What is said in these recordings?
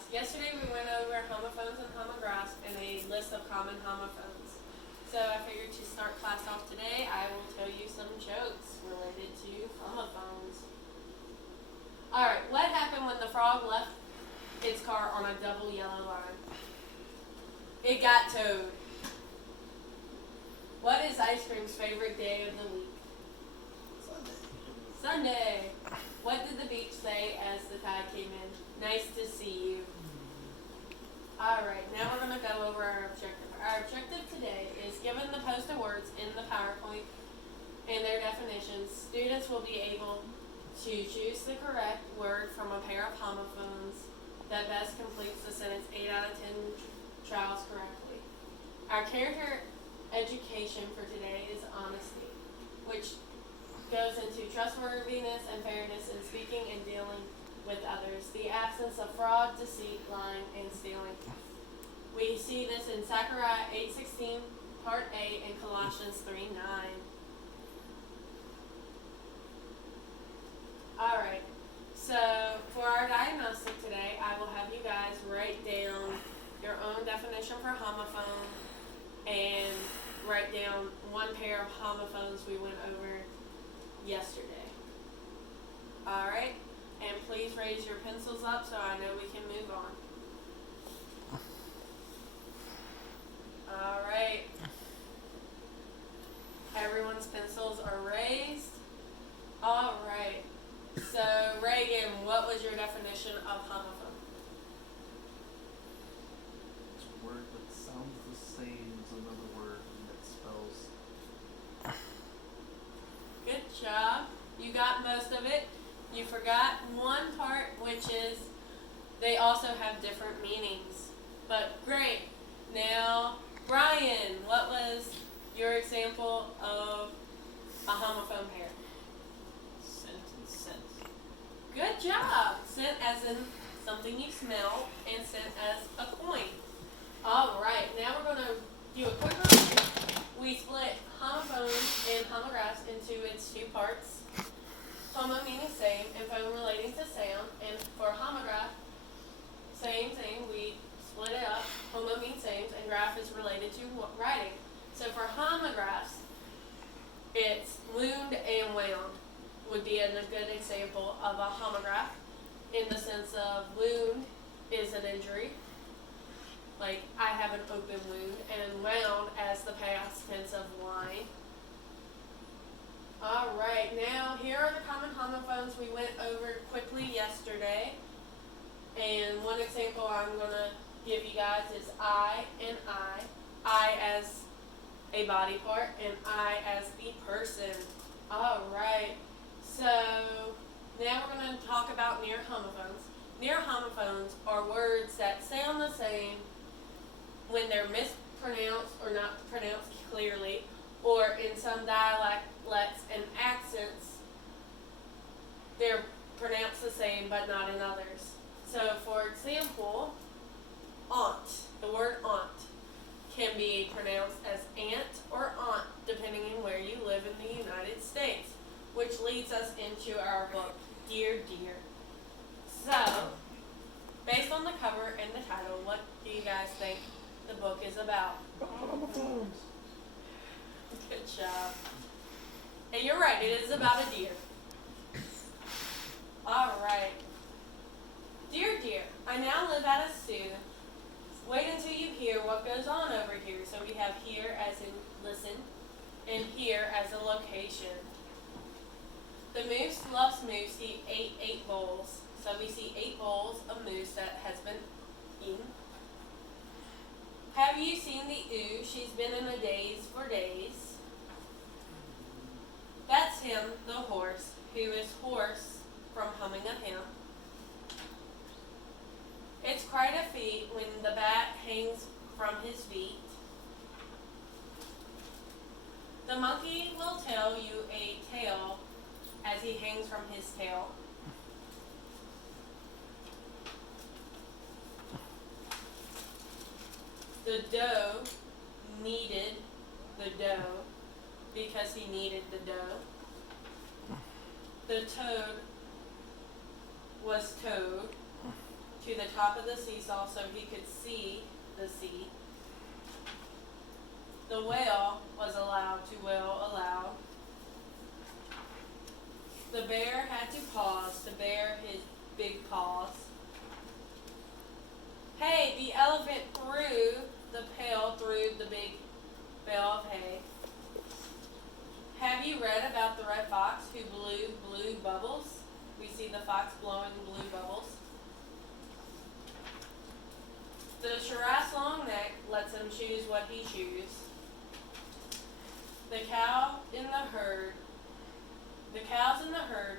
class. Yesterday we went over homophones and homographs and a list of common homophones. So I figured to start class off today, I will tell you some jokes related to homophones. Alright, what happened when the frog left its car on a double yellow line? It got towed. What is ice cream's favorite day of the week? Sunday. What did the beach say as the tide came in? Nice to see you. Alright, now we're going to go over our objective. Our objective today is, given the posted words in the PowerPoint and their definitions, students will be able to choose the correct word from a pair of homophones that best completes the sentence 8 out of 10 trials correctly. Our character education for today is honesty, which goes into trustworthiness and fairness in speaking and dealing with others, the absence of fraud, deceit, lying, and stealing. We see this in Zechariah 8:16, Part A, and Colossians 3:9. Alright, so for our diagnostic today, I will have you guys write down your own definition for homophone and write down one pair of homophones we went over yesterday. Alright, and please raise your pencils up so I know we can move on. Alright, everyone's pencils are raised. Alright, so Reagan, what was your definition of homophone? It's a word that sounds the same as another word and that spells. Good job. You got most of it. You forgot one part, which is they also have different meanings. But great. Now, Brian, what was your example of a homophone pair? Scent and scent. Good job. Scent as in something you smell, and scent as a coin. Alright, now we're going to do a quick review. We split homophones and homographs into its two parts. Homo meaning same, and phone relating to sound. And for homograph, same thing, we split it up. Homo means same, and graph is related to writing. So for homographs, it's wound and wound would be a good example of a homograph, in the sense of wound is an injury, like I have an open wound, and wound as the past tense of wine. Alright, now here are the common homophones we went over quickly yesterday. And one example I'm going to give you guys is I and I. I as a body part and I as the person. Alright, so now we're going to talk about near homophones. Near homophones are words that sound the same when they're mispronounced or not pronounced clearly, or in some dialects and accents, they're pronounced the same but not in others. So for example, aunt, the word aunt can be pronounced as aunt or aunt depending on where you live in the United States, which leads us into our book, Dear Dear. So, based on the cover and the title, what do you guys think the book is about? Homophones. Good job. And you're right, it is about a deer. Alright. Dear dear, I now live at a zoo. Wait until you hear what goes on over here. So we have here as in listen, and here as a location. The moose loves moose. He ate 8 bowls. So we see 8 bowls of moose that has been eaten. Have you seen the ewe? She's been in a daze for days. That's him, the horse, who is hoarse from humming a hymn. It's quite a feat when the bat hangs from his feet. The monkey will tell you a tale as he hangs from his tail. The doe needed the dough because he needed the dough. The toad was towed to the top of the seesaw so he could see the sea. The whale was allowed to wail aloud. The bear had to pause to bare his big paws. Hey, the elephant threw the pail through the big bale of hay. Have you read about the red fox who blew blue bubbles? We see the fox blowing blue bubbles. The giraffe's long neck lets him choose what he chews. The cows in the herd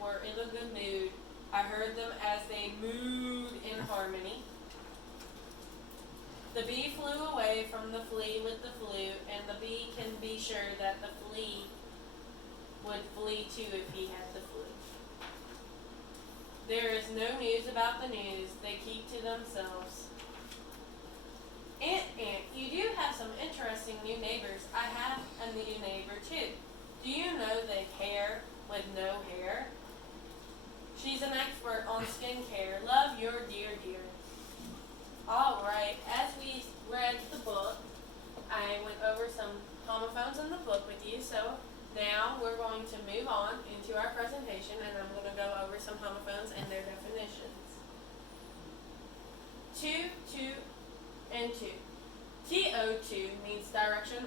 were in a good mood. I heard them as they mooed in harmony. The bee flew away from the flea with the flu, and the bee can be sure that the flea would flee too if he had the flu. There is no news about the news, they keep to themselves. Aunt, you do have some interesting new neighbors. I have a new neighbor too. Do you know the hare with no hair? She's an expert on skincare. Love, your dear. Alright, as we read the book, I went over some homophones in the book with you, so now we're going to move on into our presentation and I'm going to go over some homophones and their definitions. To, and to. TO2 means direction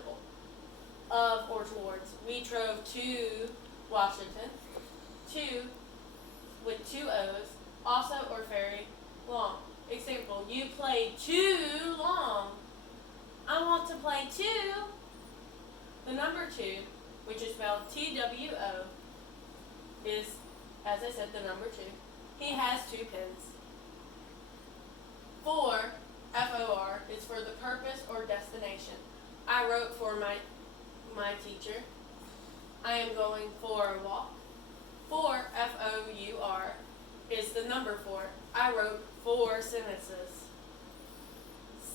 of or towards. We drove to Washington. To with two O's, also or very long. Example, you played too long. I want to play too. The number 2, which is spelled TWO, is, as I said, the number 2. He has 2 pens. 4, FOR, is for the purpose or destination. I wrote for my teacher. I am going for a walk. 4, FOUR, is the number 4. I wrote 4 sentences.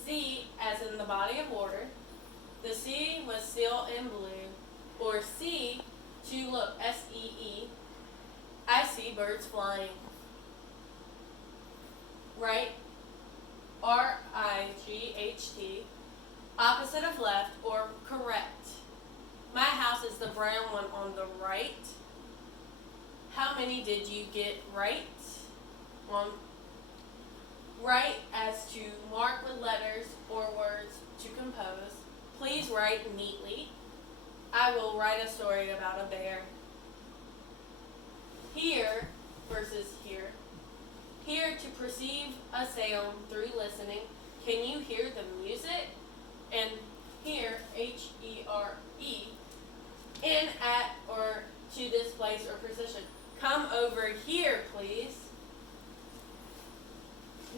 C, as in the body of water. The sea was still in blue. Or see, to look, SEE. I see birds flying. Right, RIGHT. Opposite of left or correct. My house is the brown one on the right. How many did you get right? One. Write as to mark with letters or words to compose. Please write neatly. I will write a story about a bear. Hear versus hear. Hear, to perceive a sound through listening. Can you hear the music? And hear, HERE, in, at, or to this place or position. Come over here, please.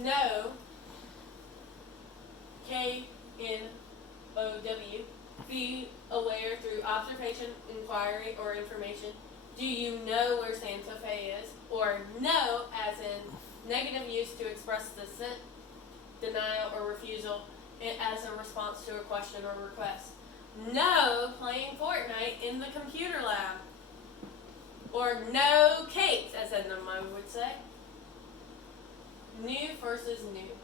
Know, KNOW, be aware through observation, inquiry, or information. Do you know where Santa Fe is? Or no, as in negative use to express dissent, denial, or refusal as a response to a question or request. No, playing Fortnite in the computer lab. Or no cakes, as Edna would say. New versus new.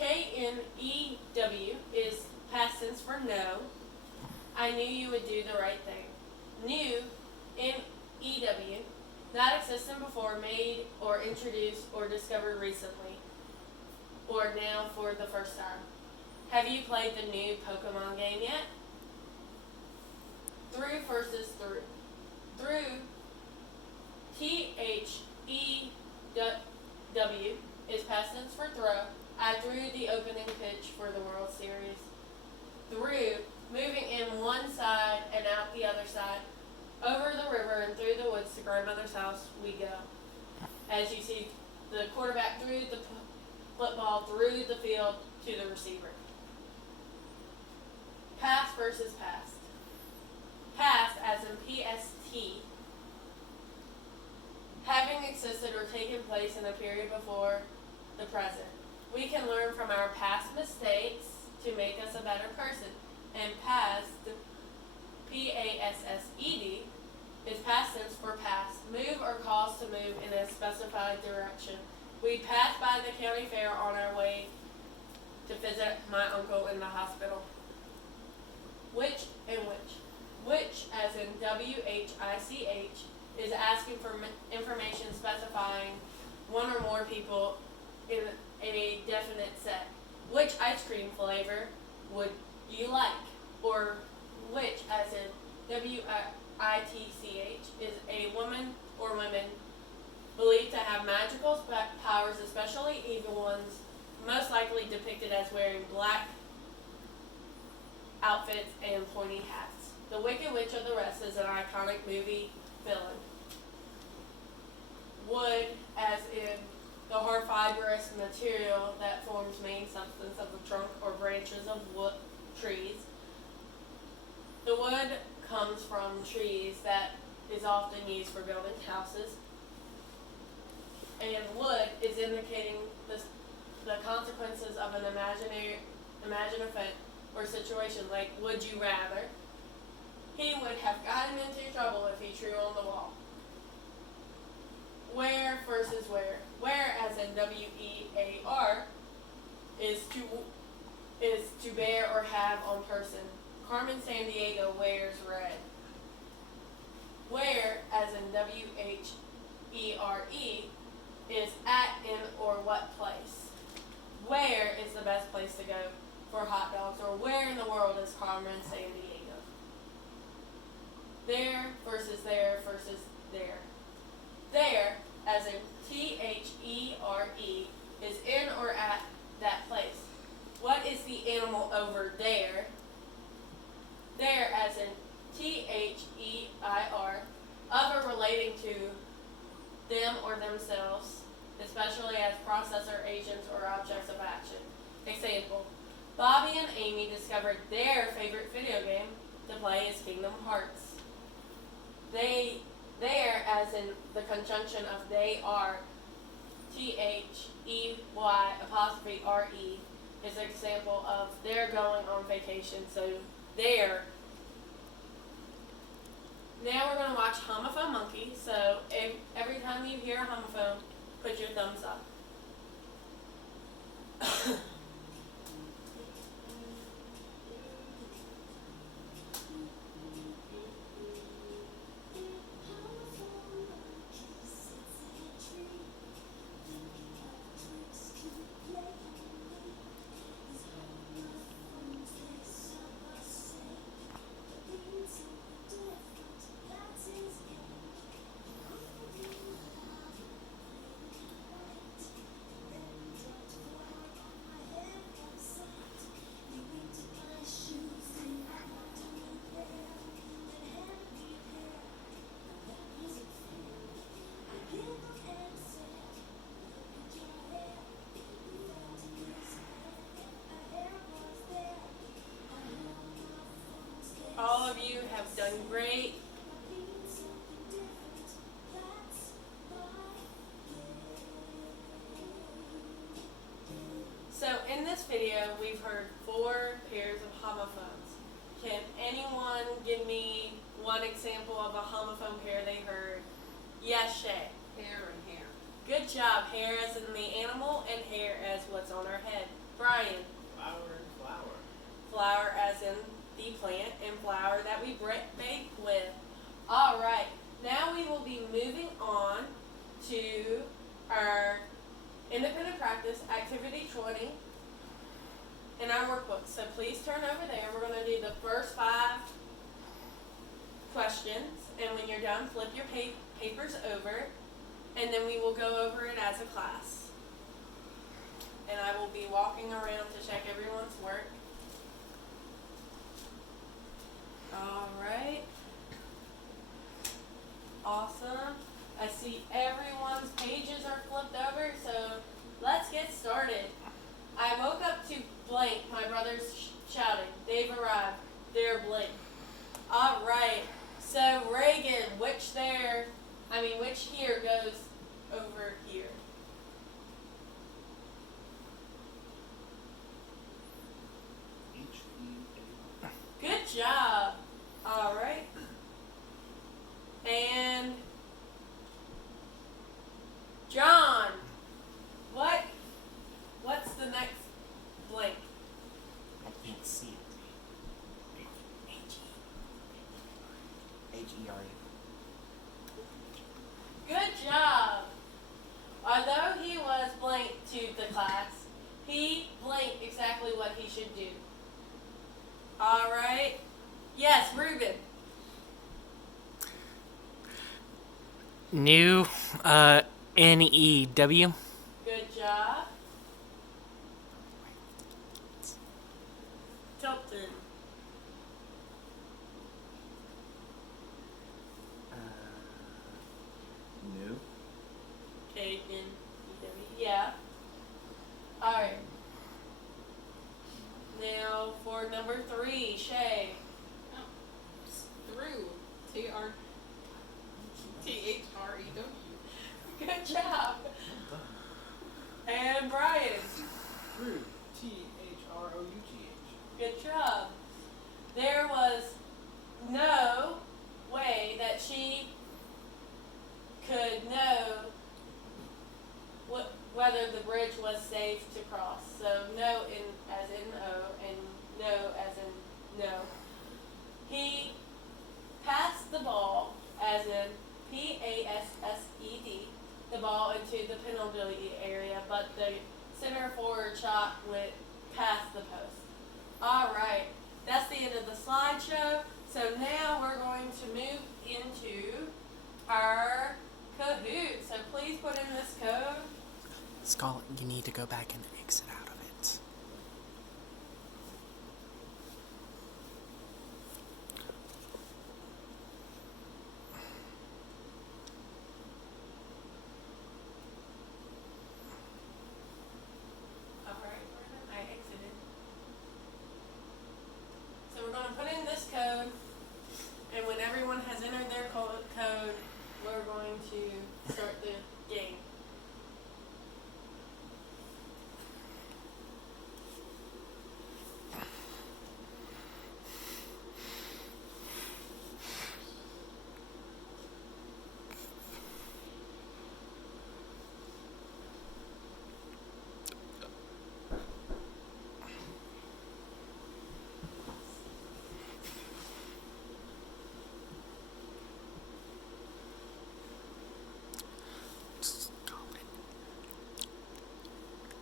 KNEW is past tense for no. I knew you would do the right thing. New, NEW, not existent before, made or introduced or discovered recently, or now for the first time. Have you played the new Pokemon game yet? Through versus through. Through, THEW, is past tense for throw. I threw the opening pitch for the World Series. Through, moving in one side and out the other side. Over the river and through the woods to grandmother's house we go. As you see, the quarterback threw the football through the field to the receiver. Past versus past. Past, as in PST, having existed or taken place in a period before the present. We can learn from our past mistakes to make us a better person. And past, PASSED, is past tense for past. Move or cause to move in a specified direction. We passed by the county fair on our way to visit my uncle in the hospital. Which, as in WHICH, is asking for information specifying one or more people in a definite set. Which ice cream flavor would you like? Or which, as in WITCH, is a woman or women believed to have magical powers, especially evil ones, most likely depicted as wearing black outfits and pointy hats. The Wicked Witch of the West is an iconic movie villain. Wood, as in the hard fibrous material that forms main substance of the trunk or branches of wood trees. The wood comes from trees that is often used for building houses. And wood is indicating the consequences of an imagine event or situation, like would you rather. He would have gotten into trouble if he drew on the wall. Where versus where. Where, as in WEAR, is to bear or have on person. Carmen Sandiego wears red. Where, as in WHERE, is at, in, or what place. Where is the best place to go for hot dogs, or where in the world is Carmen Sandiego? There versus there versus there. There, as in THERE, is in or at that place. What is the animal over there? There, as in THEIR, of or relating to them or themselves, especially as processor, agents, or objects of action. Example, Bobby and Amy discovered their favorite video game to play is Kingdom Hearts. There, as in the conjunction of they are, THEY apostrophe RE, is an example of they're going on vacation, so there. Now we're going to watch Homophone Monkey, so every time you hear a homophone, put your thumbs up. All of you have done great. So in this video, we've heard 4 pairs of homophones. Can anyone give me one example of a homophone pair they heard? Yes, Shay. Hair and hair. Good job. Hair as in the animal and hair as what's on our head. Brian. Flower and flower. Flower as in the plant and flour that we bake with. All right. Now we will be moving on to our independent practice, activity 20, in our workbook. So please turn over there. We're going to do the first 5 questions, and when you're done, flip your papers over, and then we will go over it as a class. And I will be walking around to check everyone's work. All right. Awesome. I see everyone's pages are flipped over, so let's get started. I woke up to blank, my brother's shouting, Dave arrived, there blank. All right, so Reagan, which here goes over here? class, he blank exactly what he should do. All right. Yes, Ruben. New, N-E-W. Good job. Tilton. New. K-N-E-W. Yeah. All right. Now for number 3, Shay. Oh, it's through. T-R-E-W. Good job. And Brian. Through. T-H-R-O-U-G-H. Good job. There was no way that she could know whether the bridge was safe to cross. So no as in O and no as in no. He passed the ball as in P-A-S-S-E-D, the ball into the penalty area, but the center forward shot went past the post. All right, that's the end of the slideshow. So now we're going to move into our Kahoot. So please put in this code. Skull, you need to go back and exit out of it. All right, I exited. So we're going to put in this code, and when everyone has entered their code, we're going to start the game.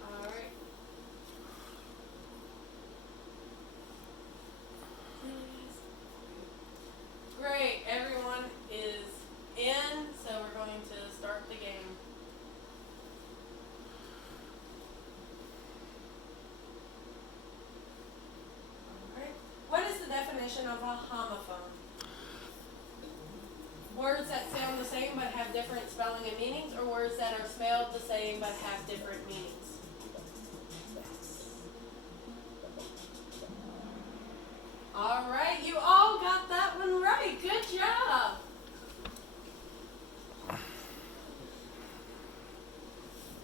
All right. Great, everyone is in, so we're going to start the game. All right. What is the definition of a homophone? Words that sound the same but have different spelling and meanings, or words that are spelled the same but have different meanings? All right, you all got that one right. Good job.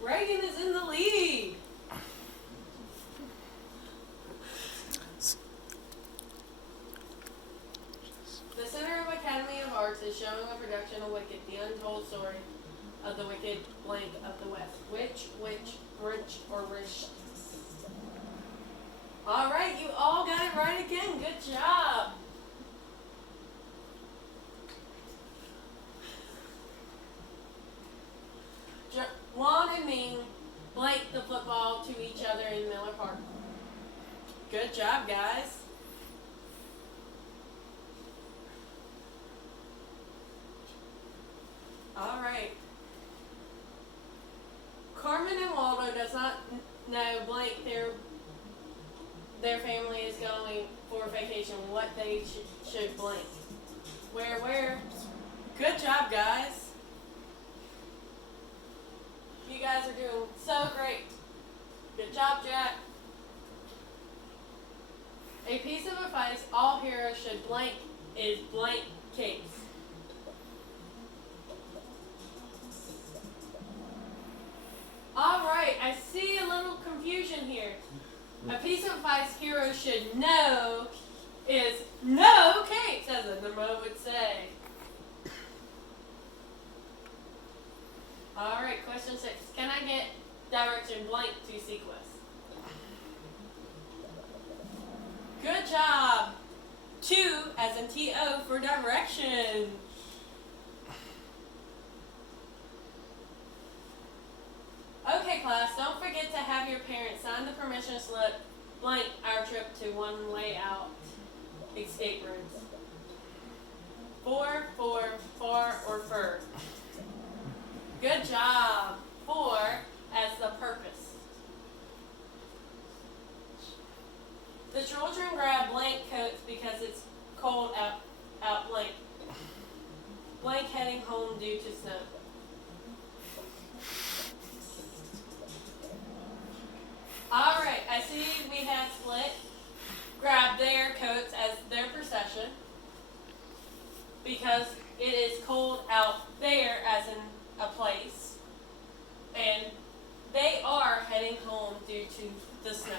Reagan is in the lead. The Center of Academy of Arts is showing a production of Wicked, the untold story of the wicked blank of the West. Which, rich, or rich? All right, you all got it right again. Good job. Juan and Ming blanked the football to each other in Miller Park. Good job, guys. All right. Carmen and Waldo does not know blank their family is going for vacation. What they should blank. Where? Good job, guys. You guys are doing so great. Good job, Jack. A piece of advice all heroes should blank is blank case. All right, I see a little confusion here. A piece of advice heroes should know is no capes, as a Nemo would say. All right, question 6. Can I get direction blank to Sequest? Good job. 2, as in T-O, for direction. Okay, class, don't forget to have have your parents sign the permission slip blank our trip to one way out escape rooms. For, or fur. Good job. For as the purpose. The children grab blank coats because it's cold out blank. Blank heading home due to snow. Alright, I see we had split. Grab their coats as their procession because it is cold out there as in a place. And they are heading home due to the snow.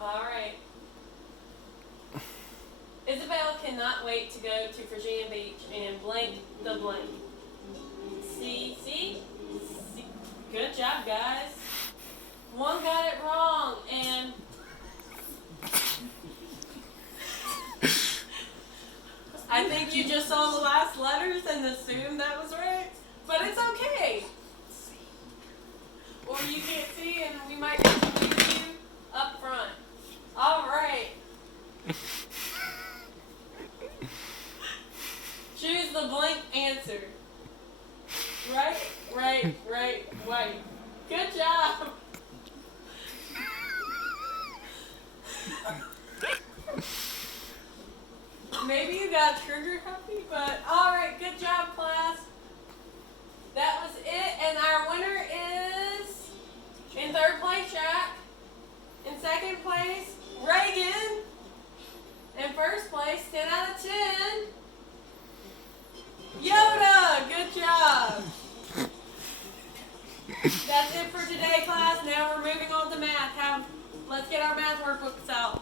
Alright. Isabel cannot wait to go to Virginia Beach and blank the blank. See? Good job, guys. One got it wrong, and I think you just saw the last letters and assumed that was right, but it's okay. Or you can't see, and we might confuse you up front. All right. Choose the blank answer. Right, white. Good job. Maybe you got trigger happy, but alright, good job, class. That was it, and our winner is in third place, Jack. In second place, Reagan. In first place, 10 out of 10. Yoda, good job. That's it for today, class. Now we're moving on to math. Let's get our math workbooks out.